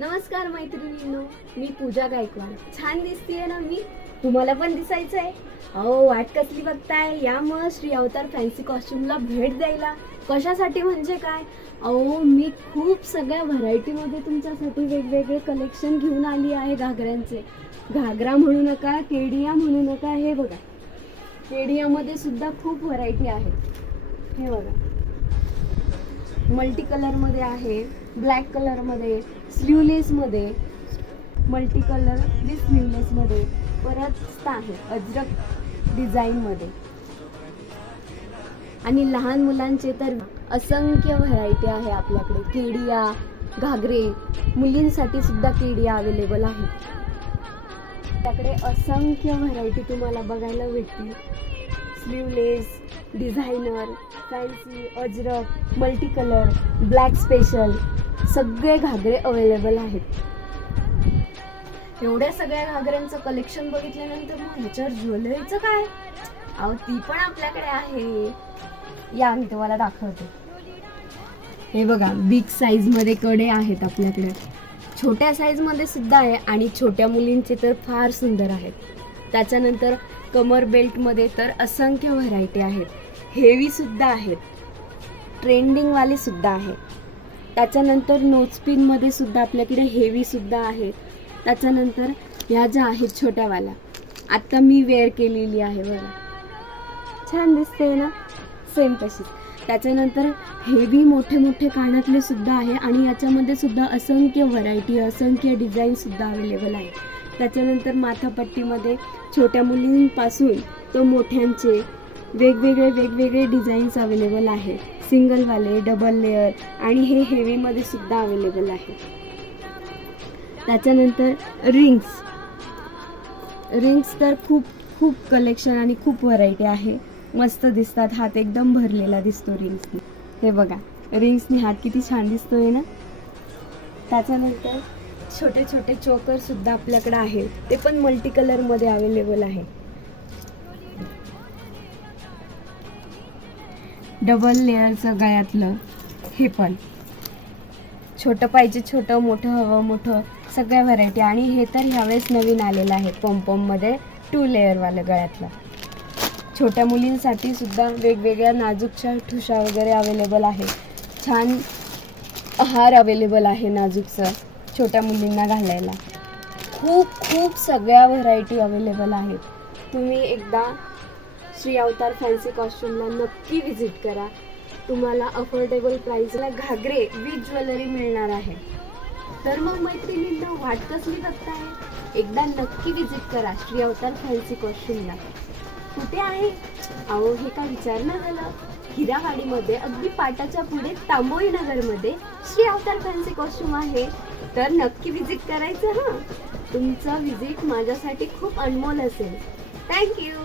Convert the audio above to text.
नमस्कार मैत्रिणींनो, मी पूजा गायकवाड. छान दिसतीये ना मी? तुम्हाला पण दिसायचंय? अहो, वाट कसली बघताय? या मग श्री अवतार फॅन्सी कॉस्ट्युमला भेट द्यायला. कशासाठी म्हणजे काय? अहो, मी खूप सगळ्या व्हरायटीमध्ये तुमच्यासाठी वेगवेगळे कलेक्शन घेऊन आली आहे घागऱ्यांचे. घागरा म्हणू नका, केडिया म्हणू नका. हे बघा, केडियामध्ये सुद्धा खूप व्हरायटी आहे. हे बघा, मल्टी कलरमध्ये आहे, ब्लॅक कलरमध्ये, स्लीवलेसमध्ये, मल्टी कलर विथ स्लीवलेसमध्ये, परत आहे अजरक डिझाईनमध्ये. आणि लहान मुलांचे तर असंख्य व्हरायटी आहे आपल्याकडे. केडिया, घागरे, मुलींसाठी सुद्धा केडिया अवेलेबल आहे. आपल्याकडे असंख्य व्हरायटी तुम्हाला बघायला भेटतील. Sleeveless, designer, fancy, Ajrak, multi colour, black special, सगळे घागरे अवेलेबल आहेत. एवढ्या सगळ्या घागऱ्यांचं कलेक्शन बघितल्यानंतर मग ह्याच्यावर ज्वेलरीचं काय? अहो, ती पण आपल्याकडे आहे. या, मी तुम्हाला दाखवते. हे बघा, बिग साईजमध्ये कडे आहेत आपल्याकडे. छोट्या साईजमध्ये सुद्धा आहे आणि छोट्या मुलींचे तर फार सुंदर आहेत. त्याच्यानंतर कमर बेल्टमध्ये तर असंख्य व्हरायटी आहेत. हेवी सुद्धा आहेत, ट्रेंडिंगवाले सुद्धा आहेत. त्याच्यानंतर नोजपिनमध्ये सुद्धा आपल्याकडे हेवी सुद्धा आहे. त्याच्यानंतर ह्या ज्या आहेत छोट्यावाल्या, आत्ता मी वेअर केलेली आहे बघा, छान दिसते ना, सेम तशीच. त्याच्यानंतर हेवी मोठे मोठे कानातले सुद्धा आहे आणि याच्यामध्ये सुद्धा असंख्य व्हरायटी, असंख्य डिझाईन सुद्धा अवेलेबल आहे. त्याच्यानंतर माथापट्टीमध्ये छोट्या मुलींपासून तो मोठ्यांचे वेगवेगळे डिझाईन्स अवेलेबल आहे. सिंगलवाले, डबल लेअर आणि हे हेवीमध्ये सुद्धा अवेलेबल आहे. त्याच्यानंतर रिंग्स तर खूप कलेक्शन आणि खूप व्हरायटी आहे. मस्त दिसतात, हात एकदम भरलेला दिसतो रिंग्सनी. हे बघा, रिंग्सनी हात किती छान दिसतोय ना. त्याच्यानंतर छोटे छोटे चोकर सुद्धा आपल्याकडे आहेत, ते पण मल्टी कलरमध्ये अवेलेबल आहे. डबल लेअरचं गळ्यातलं, हे पण छोटं पाहिजे छोटं, मोठं हवं मोठं, सगळ्या व्हरायटी. आणि हे तर ह्यावेळेस नवीन आलेलं आहे पॉम्पॉममध्ये 2 लेअरवालं गळ्यातलं. छोट्या मुलींसाठी सुद्धा वेगवेगळ्या नाजूकच्या ठुशा वगैरे अवेलेबल आहे. छान हार अवेलेबल आहे नाजूकचं छोट्या मुलींना घालायला. खूप सगळ्या व्हरायटी अवेलेबल आहेत. तुम्ही एकदा श्री अवतार फॅन्सी कॉस्ट्युमला नक्की व्हिजिट करा. तुम्हाला अफोर्डेबल प्राईसला घागरे विथ ज्वेलरी मिळणार आहे. तर मग मैत्रिणींना वाट कसली बघताय? एकदा नक्की व्हिजिट करा श्री अवतार फॅन्सी कॉस्ट्युमला. कुठे आहे? अहो, हे काय विचारणं झालं? हिरावाडीमध्ये अगदी पाटाच्या पुढे तांबोळी नगरमध्ये श्री अवतार फॅन्सी कॉस्ट्युम आहे. तर नक्की व्हिजिट करायचं हां. तुमचं व्हिजिट माझ्यासाठी खूप अनमोल असेल. थँक्यू.